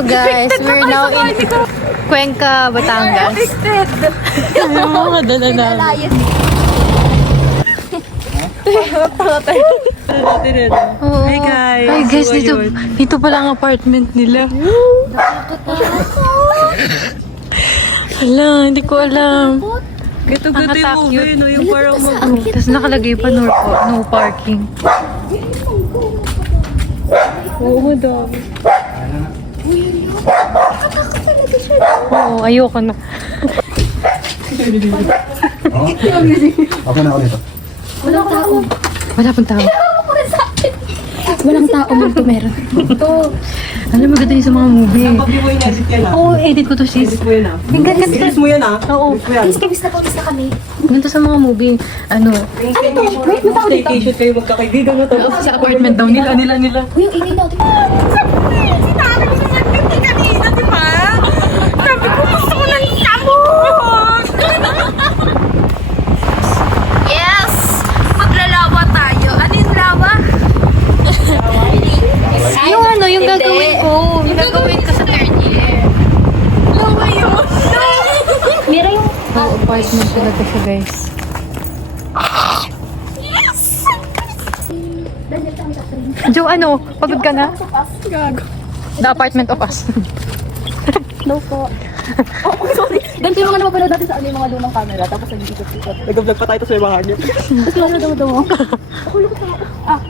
So guys, we're now in Cuenca, Batangas. Ano, kadala namin. Oo. Hi guys! Hi guys, So, ayun. dito pala ang apartment nila. Hala, hindi ko alam. Gato-gato yung movie, no? Yung parang Tapos nakalagay pa no parking. Oo, daw. Oo, ayoko na. Ako na ako dito. Wala pang tao. Walang tao man to meron. Alam mo, ganda yun sa mga movie. Pag-iway niya, edit yan ah. Oo, edit ko to, sis. Edit mo yan ah. Ang ganda. Edit mo yan ah. Oo. Edit mo yan. Kibis na kami. Ganito sa mga movie. Ano? Staycation kayo magkakaibigan no? Tapos Sa apartment daw nila. Uy, yung ingay daw. sinabi ko sa magpiti kanina, di ba? Sabi ko gusto ko ng sabon! Yes! Maglalawa tayo. Ano yung lawa? Yung ano, yung gagawin ko. Yung gagawin ko sa third year. Lawa yun! Mira yung... Oo, apartment talaga siya, guys. Joe, ano? Pagod ka na? Gago. The apartment of us. No po. Oh, sorry. Ganito yung mga napapanood natin sa ano yung mga lumang camera. Tapos nag-ikot-ikot. Nag-vlog pa tayo tapos may bahan niya. Tapos wala daw. Ako lukot na ako.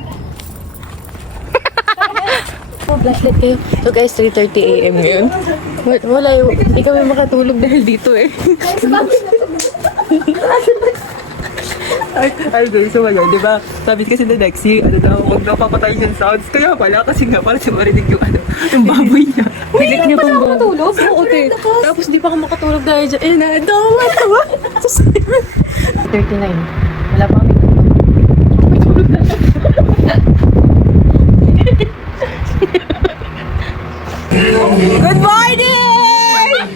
Flashlight kayo. So guys, 3:30 AM ngayon. Wala yung, hindi kami makatulog dahil dito eh. Ay guys, so ngayon, di ba? Sabi kasi na Lexi, ano daw, huwag daw papatay ng sounds. Kaya pala, kasi nga, para siya marinig yung ano, yung baboy niya. Pilit niya pang makatulog? Oo, te. Tapos di pa ako makatulog dahil dyan. Eh, nadawa. 39. Wala pa kami. Good morning!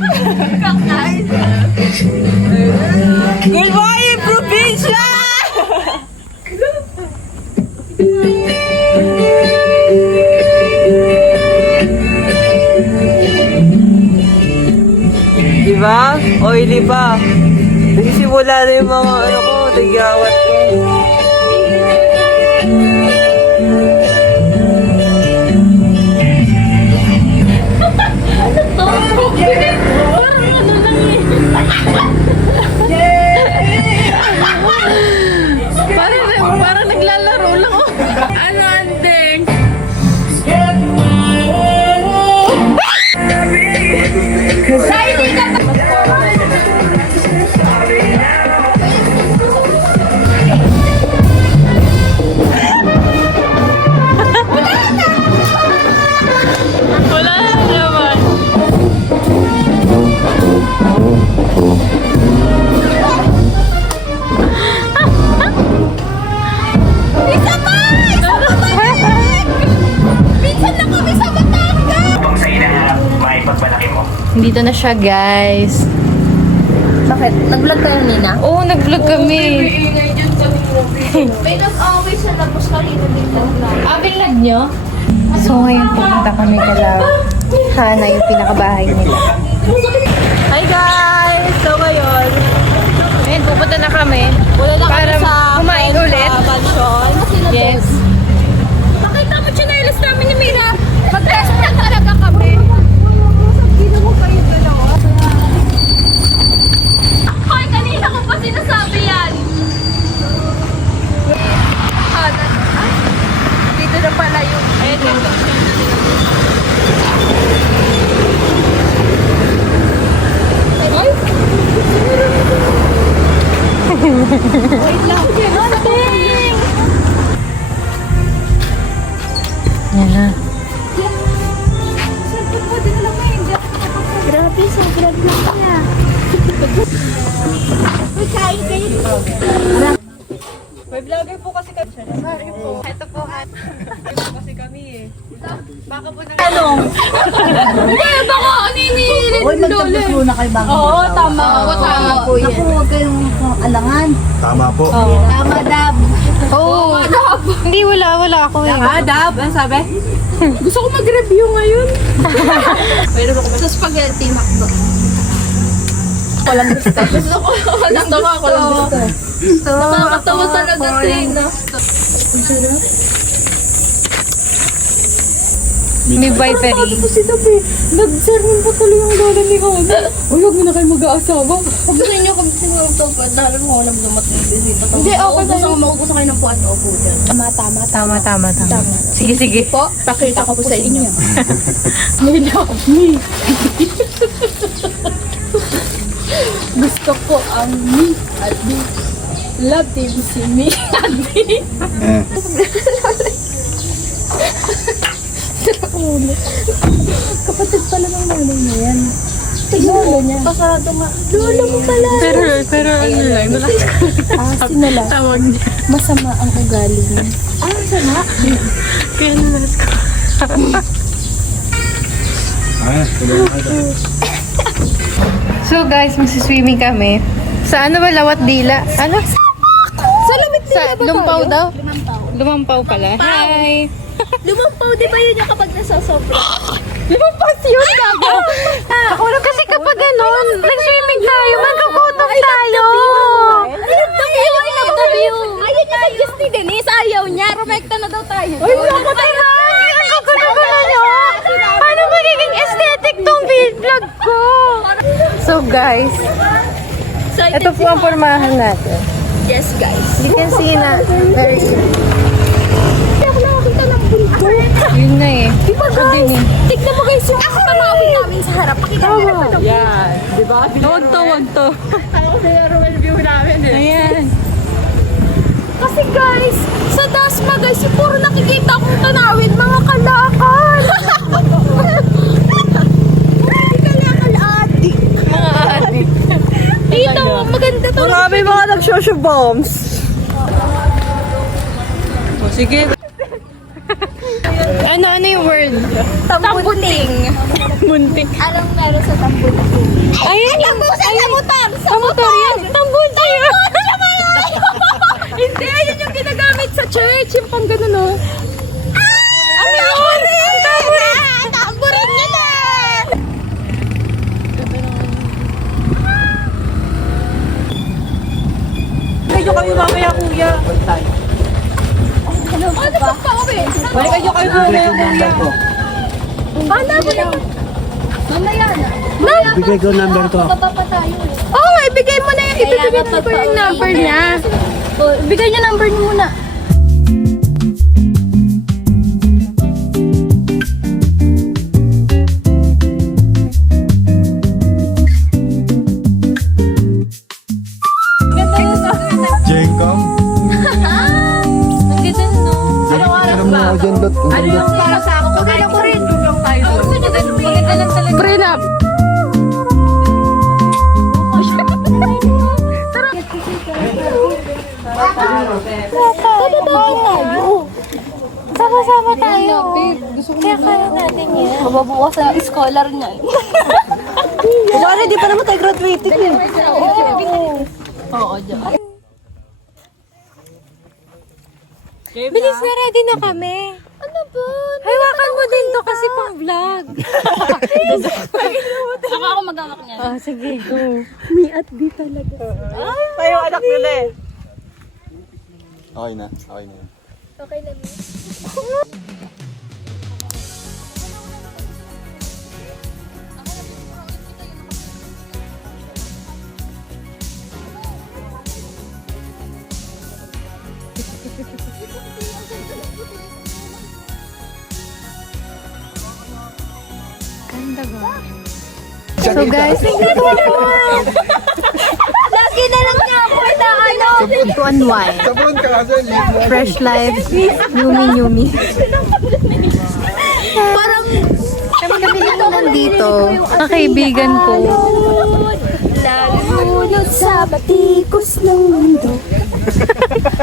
Good morning, probinsya! Diba? Oily pa. Nagsimula na yung mga ano ko, nagyawat ko. Parang naglalaro lang ako. Ano, andeng? Wala na naman. Dito na siya, guys. Bakit? Nag-vlog kayo nina? Oo, nag-vlog kami. May nag-away sa labos kanina dito. Vlog nyo? So, ngayon pupunta kami kala Hana, yung pinakabahay nila. Hi guys! So ngayon, Ngayon, pupunta na kami. wala na kami Para sa kumain ulit. mansion. Yes. Pakita mo chinelas namin ni Mira. Mag-dress lang talaga kami. Hoy, kanina ko pa sinasabi yan. Dito na pala yung... Yan na. Grabe, sobrang niya. Uy, kain kayo. May vlogger po kasi kami. Sorry po. Ito po kasi kami eh. Baka po na... Hindi, baka aninirin lolo. Muna kayo bago. Oo, tama. Oo, tama po yan. Naku, huwag kayong alangan. Tama po. Tama, Dab. Oo. Hindi, wala ako eh. Dab, ano sabi? Gusto ko mag-review ngayon. Meron ako sa spaghetti McDo. Walang gusto. Gusto ko walang gusto. Nakakatawa talaga Tina. May battery. Si Dabi, nag-sermon pa tuloy yung lola ni Ona. Uy, huwag mo na kayo mag-aasawa. Gusto niyo kung siguro ito, dahil mo walang dumating bisita. Hindi, okay na yung mauupo sa kayo ng puwan o po dyan. Tama. Sige. Po, pakita ko po sa inyo. May love me. Gusto ko ang me at me. Love team si me at me. Kapatid pala ng nanay niya yan. Lolo niya. Pasado nga. Lolo mo pala. Pero ano lang, Sinala. tawag niya. Masama ang ugali niya. Masama? Kaya nalas ko. So guys, magsiswimming kami. Sa ano ba, Lawat Dila? Ano? Sa lamit Sa Lumpaw daw? Lumampaw pala. Hi! Lumampaw, di ba yun yung kapag nasasobra? Lumampas yun, gago! Ako lang kasi kapag ganon, nag-swimming tayo, magkagutom tayo! Ayun yung kay Diyos ni Denise, ayaw niya. Rumekta na daw tayo. Ay, naku tayo! Ang kagulo pala nyo! Paano magiging aesthetic tong vlog ko? So guys, ito po ang pormahan natin. Yes, guys. You can see na very Hindi ako nakakita ng bulto. yun na eh. Diba guys? Tignan mo guys yung panawin namin sa harap. Pakita mo na ito. Yan. Diba? Huwag to. Ako sa yung view namin eh. Ayan. Kasi guys, sa Dasma guys, yung puro nakikita kong tanawin, mga kalakal. Kalakal ati. Mga adik. Dito, maganda to. Marami mga nag-shosho bombs. O sige. Ano yung word? Tambuting. Muntik. Anong meron sa tambuting? Ayun! Sa motor! Sa motor yan! Tambutin! Hindi, ayun yung ginagamit sa church. Yung pang gano'n, no? Ano yun? Tamburin niya na! Kayo kami mamaya kuya. Ano ba pa kami? Balik kayo mamaya kuya. Banda mo na. Mamaya na. Bigay ko number ko. Baba pa tayo eh. Oo, ibigay mo na yung number niya. Bigay niyo number niyo muna. Jengkam. Ang ganda no? Alam mo ako dyan, Dot. Ano yung para sa ako? Kaya ko rin. Tulong tayo. Maganda lang talaga. Prenup! Sama-sama tayo. Kaya kaya natin yan. Mababukas na scholar niyan. Wala, di pa naman tayo graduated eh. Oo, dyan. Bilis na, ready na kami. Ano ba? Hawakan mo din to kasi pang vlog. Saka ako mag-amak niyan. Oh, sige, go. Tayo anak nila eh. Okay na. Okay na. Okay na. Ganda ba? So guys, Lagi na lang niya ako na ano. to unwind. Sabon ka kasi. Fresh life, yumi. Parang Kami lang nandito, kakaibigan ko. lalunod sa batikos ng mundo.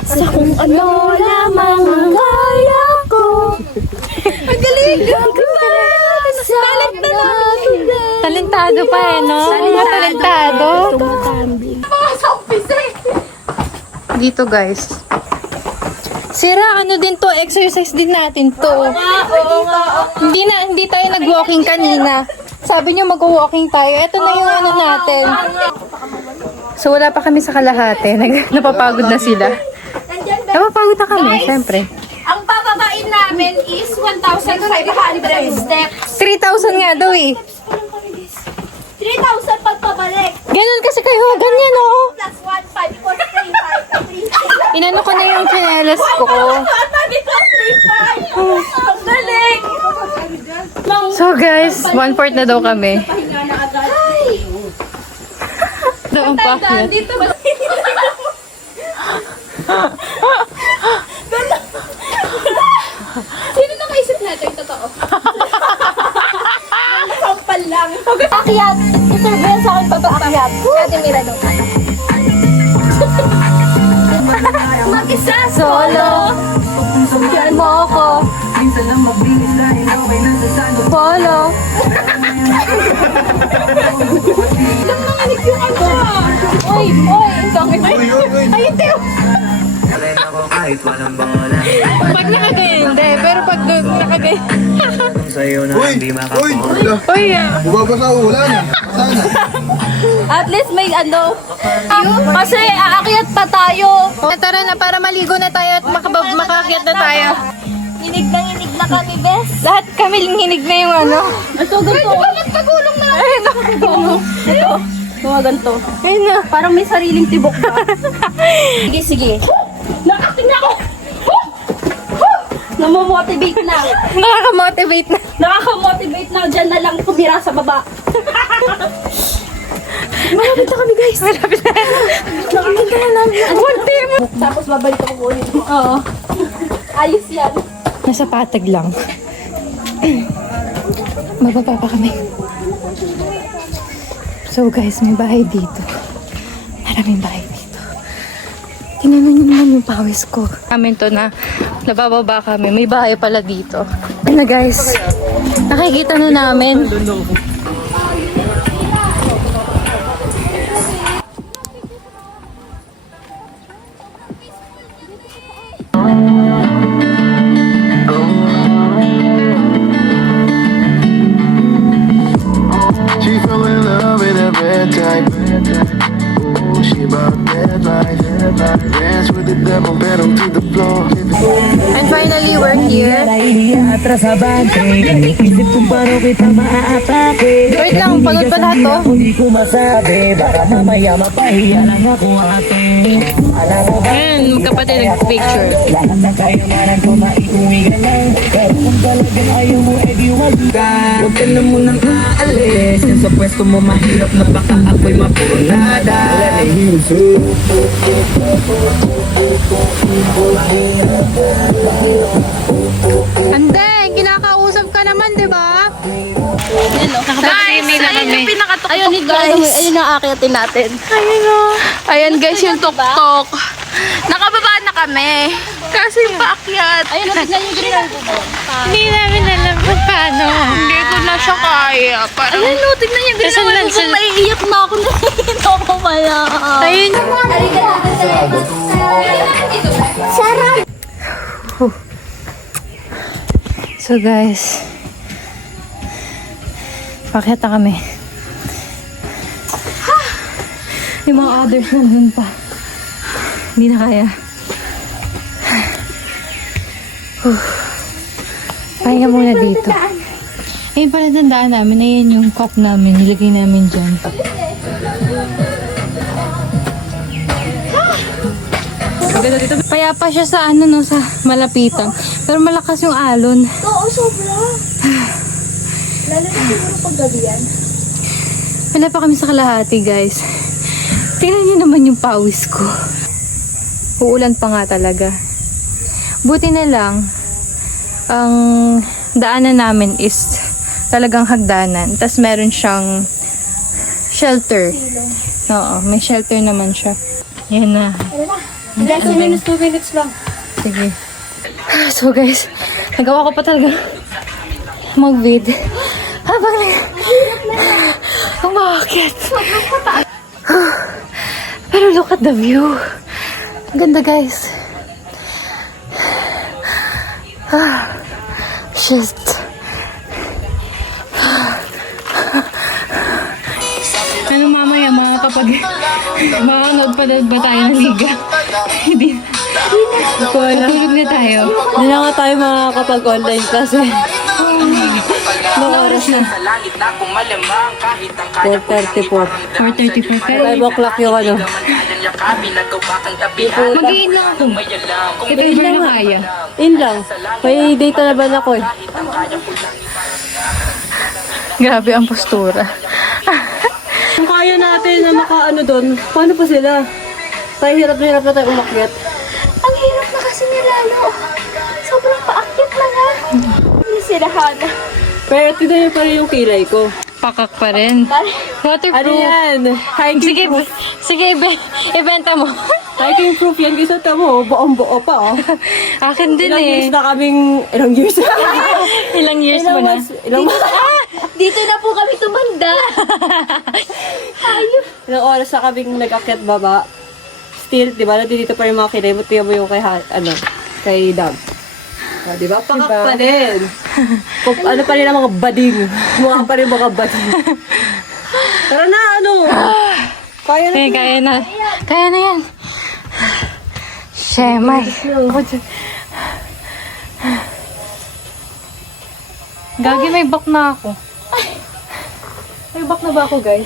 Sa kung ano lamang ang kaya ko. Ang galing ko sa Talentado pa eh, no? Mga talentado. Mga sampise. Dito guys, Sira, ano din to, exercise din natin to. Hindi tayo nag-walking kanina. Sabi niyo mag-walking tayo. Ito na yung ano natin. So wala pa kami sa kalahati. Napapagod na sila. Napapagod na kami, syempre. Ang bababain namin is 1,500 steps. 3,000 nga daw eh. 3,000 pagpabalik. Ganun kasi kayo, ganyan oh. Plus 1,500 for 3,500. Inano ko na yung chanelas ko. Ang galing! So guys, 1/4 na daw kami. Pahinga na agad. Doon pa. Dito ba? Sino nakaisip natin? Totoo. Sampal lang. Akyat! Iserve yan sa akin pag-aakyat. Ate Mira daw. Mag-isa! Solo. Yan mo ako. Follow. Alam na nga yung ano. Oy! Ang dami. Ay, hindi. Pag nakagayon, hindi. Pero pag nakagayon. Uy! Uy, Bubaba sa ulan. Sana. At least may ano. Kasi aakyat pa tayo. tara na para maligo na tayo at makakyat na tayo. Hinig na kami, bes. Lahat kami hinig na yung ano. Ito, ganito. Nagpagulong na. Ayun na. Ito. Mga ganito. Ayun na. Parang may sariling tibok pa. Sige. Nakating na ako. Namomotivate na. Nakaka-motivate na. Nakaka-motivate na. Diyan na lang tumira sa baba. Malapit na kami guys. Malapit na. Malapit na namin. One team. Tapos babalik ako ulit mo. Oo. Ayos yan. Nasa patag lang. Bababa pa kami. So guys, may bahay dito. Maraming bahay dito. Tingnan nyo naman yung pawis ko. Amin to na nabababa kami. May bahay pala dito. Ayun na guys. Nakikita na namin. She fell in love with a red type. Ooh, she about that life. Dance with the devil, pedal to the floor. And finally, we're here. Atras sa bante, isip kung paano kita maaatake. Wait lang, pagod pa lahat to. Hindi ko masabi, baka mamaya mapahiya lang ako ate. Alam mo ba, Ayan, magkapatid nag-picture. lahat ng kayamanan ko maiuwi ka lang. Pero kung talagang ayaw mo, edi wag ka. Huwag ka na munang aalis. Yan sa pwesto mo mahirap na baka ako'y mapurnada. Ande, kinakausap ka naman, di ba? Guys, ayun yung pinakatok-tok, guys. Ayun yung akyatin natin. Ayun o. Ayan guys, yung tok-tok. Nakababa na kami. Kasi yung paakyat. Ayun, tignan yung green ko. Hindi namin alam kung paano. Hindi ko na siya kaya. Parang, ayun, no, tignan yung green Kasan lang ko. Maiiyak na ako. Nakikita ko pala. Ayun. Sarap. So guys, pakyat na kami. Yung mga others nandun pa. Hindi na kaya. Pahinga muna dito. Ayun pala tandaan namin. Ayan yung cup namin. Nilagay namin dyan. Payapa siya sa ano no, sa malapitan. Pero malakas yung alon. Oo, sobra. Lalo na siguro pag gabi yan. Wala pa kami sa kalahati, guys. Tingnan niyo naman yung pawis ko. Uulan pa nga talaga. Buti na lang, ang daanan namin is talagang hagdanan. Tapos meron siyang shelter. Oo, may shelter naman siya. Yan na. Guys, 2 minutes lang. Sige. So guys, nagawa ko pa talaga mag-vid. Habang umakit. Pero look at the view. Ang ganda guys. Shit. Ano mamaya makakanood pa ba tayo ng liga? Hindi. Tulog na tayo. Hindi na nga tayo makakapag-online kasi. Oras na. 4:34. 4:34. 5 o'clock yung ano. Mag-iin lang ako. Ito yung na kaya. In lang. May data na ba na ako eh. Grabe ang postura. Kung kaya natin na makaano doon, paano pa sila? Tayo hirap na tayo umakyat. Ang hirap na kasi nilalo. Sobrang paakyat na nga. Hindi sila Hana. Pero tignan niyo pa rin yung kilay ko. Pakak pa rin. Waterproof. Ano yan? Hiking Sige, proof. sige, ibenta mo. Hiking proof yan. Kasi tamo, buong-buo pa oh. Akin din Ilang eh. years na kaming, ilang years na? Ilang years mo na? Ilang Dito na po kami tumanda. ilang oras na kaming nag-akyat baba. Still, di ba? Nandito pa rin mga kilay. Buti mo yung kay Dab. Oh, di ba? Pakak pa din. Ano pa rin ang mga bading. Mukha pa rin mga bading. Tara na, ano? Kaya na. Kaya na. Kaya na yan. Shemay. Ako dyan. Gagi, may back na ako. May back na ba ako, guys?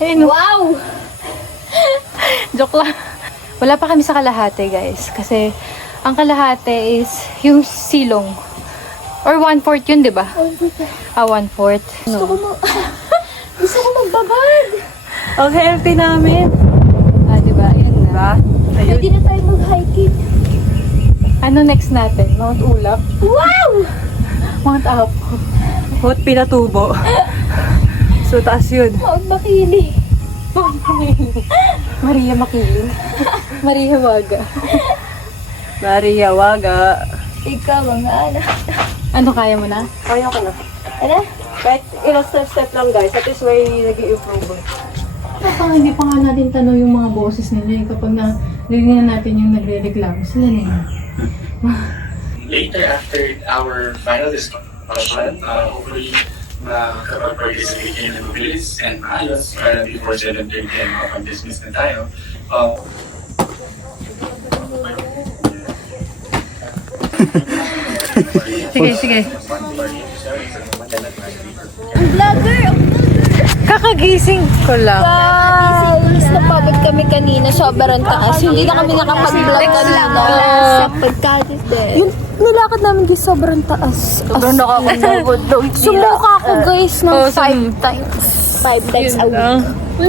Ayun, Wow! joke lang. Wala pa kami sa kalahati, guys. Kasi, ang kalahati is yung silong. Or 1/4 yun, di ba? 1/4. No. Gusto ko magbabad. Ang healthy namin. Di ba? Yan na. Pwede na tayo mag-hiking. Ano next natin? Mount Ulap? Wow! Mount Apo? Hot Pinatubo. So, taas yun. Mount Makili. Maria Makiling. Maria Waga. Maria Waga. Ikaw ang anak. Ano, kaya mo na? Kaya ko na. Ano? Kahit ilang step lang guys. At least may nag-i-improve. Parang hindi pa nga natin tanong yung mga boses nila. Kapag narinig natin yung nagre-reklamo, sila na yun. Later after our final discussion, hopefully makapag-participate kayo ng mabilis and maayos para before 7:30 and makapag-dismiss na tayo. Sige, sige. Vlogger! Kakagising ko lang. Guys, napagod kami kanina. Sobrang taas. Hindi na kami nakapag-vlog kanina. Sa pagkadite. Yung nilakad namin di sobrang taas. Sobrang nakakapagod. Sumuka ako guys ng 5 times. 5 times a week.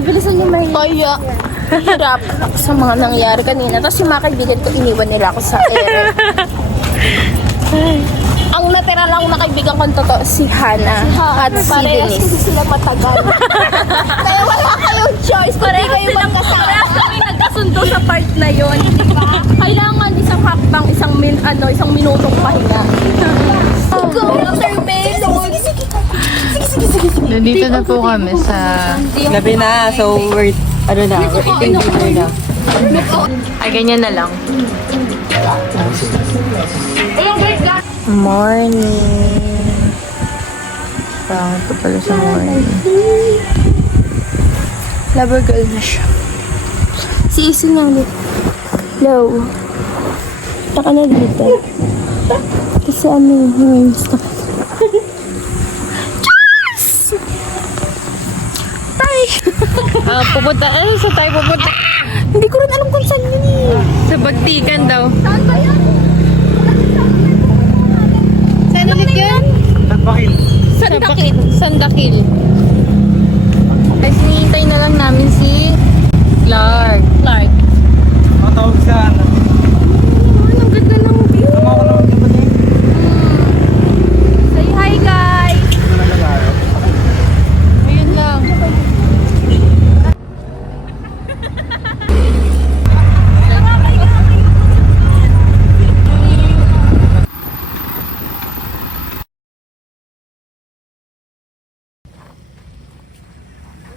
Bilisan niyo may. Kaya, hirap sa mga nangyari kanina. Tapos yung mga kaibigan ko, iniwan nila ako sa ere. Ang natira lang na kaibigan kong totoo, si Hana at si Denise. Hindi sila matagal. Kaya wala kayong choice. Pareho kayo magkasama. Pareho kami nagkasundo sa part na yon. Kailangan isang hakbang, isang minutong pahinga. Go, Sir Bale! Nandito na po kami sa... Gabi na. So, we're eating dinner na. Ay, ganyan na lang. Morning. Parang ito pala sa morning. Lover girl na siya. Si Isi niyang dito. Hello. Taka na dito. Kasi namimiss ka. Cheers! Tay! Pupunta. Ano sa tayo pupunta? Hindi ko rin alam kung saan yun eh. Sa Bagtikan daw. Saan ba yan? Saan ulit yun? Sandakit. Sandakil. Ay, sinihintay na lang namin si Clark. Matawag sa ano. Ang ganda ng view. Tama ko naman yung pati. Say hi guys! Ayun lang.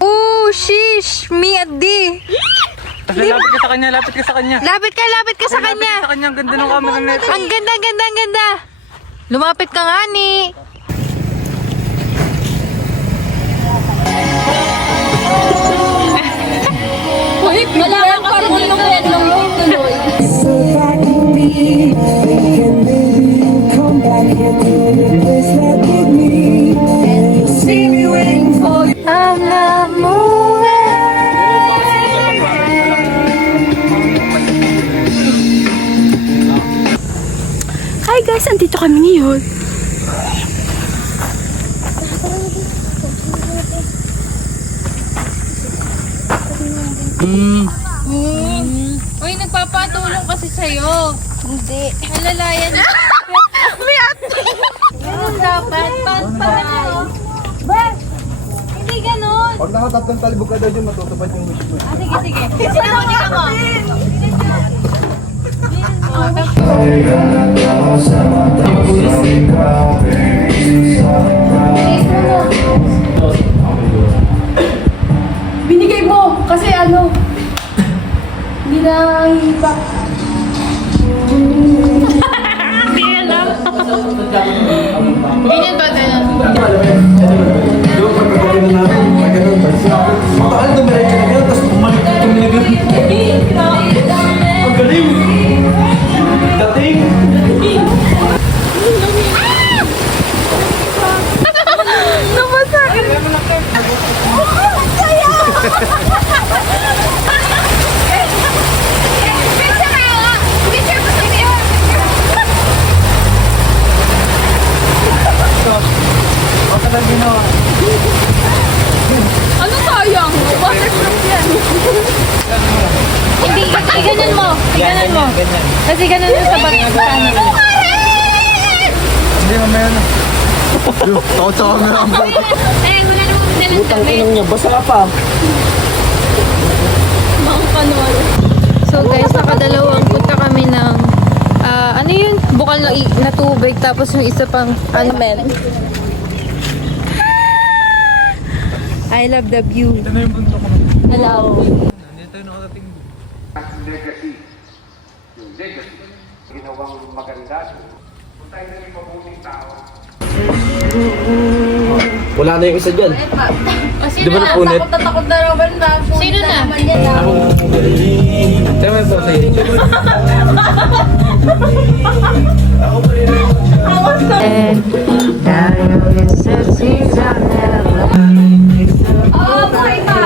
Oh, sheesh! Me at D! Lapit ka sa kanya, lapit ka sa kanya. Lapit ka sa kanya. Sa kanya, ang ganda ng camera nito. Ang ganda, ganda, ganda. Lumapit ka nga ni. Uy, wala kang parulong yan nung tuloy. I'm not moving. Hi guys, andito kami ngayon. Uy, nagpapatulong kasi sa'yo. Hindi. Alalayan. May ate. Ganun dapat. Paano? Hindi ganun. Pag nakatatlong talibog ka daw dyan, matutupad yung wish mo. Sige, sige. Tingnan mo. Binigay mo kasi ano, hindi na hipa. Ganyan ba? Ganyan. Bakal dumiretso na ganun, tapos bumalik ka kami na ganun. Ang galing! Dating! Bakal ginawa. Ano sayang? Waterproof yan. Hindi, ganyan mo. Ganyan mo. Kasi ganun mo sa bag. Hindi, mamaya na. Takot sa camera ang bag. Eh, wala namang pinalang damit. niya, basa ka pa. So guys, nakadalawang punta kami ng ano yun? Bukal na tubig tapos yung isa pang ano men. I love the view. Ito na yung bundok ko. Hello. Dito yung nakatating. legacy. Yung legacy, ginawang maganda. Kung tayo na yung mabuting tao, Wala na yung isa dyan. Di ba napunit? Takot na Robert na. Sino na? Tama po sa'yo. Oh, buhay pa.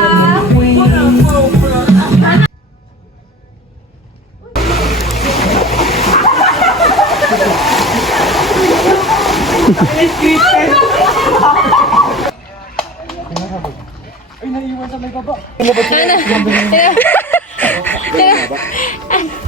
Ano?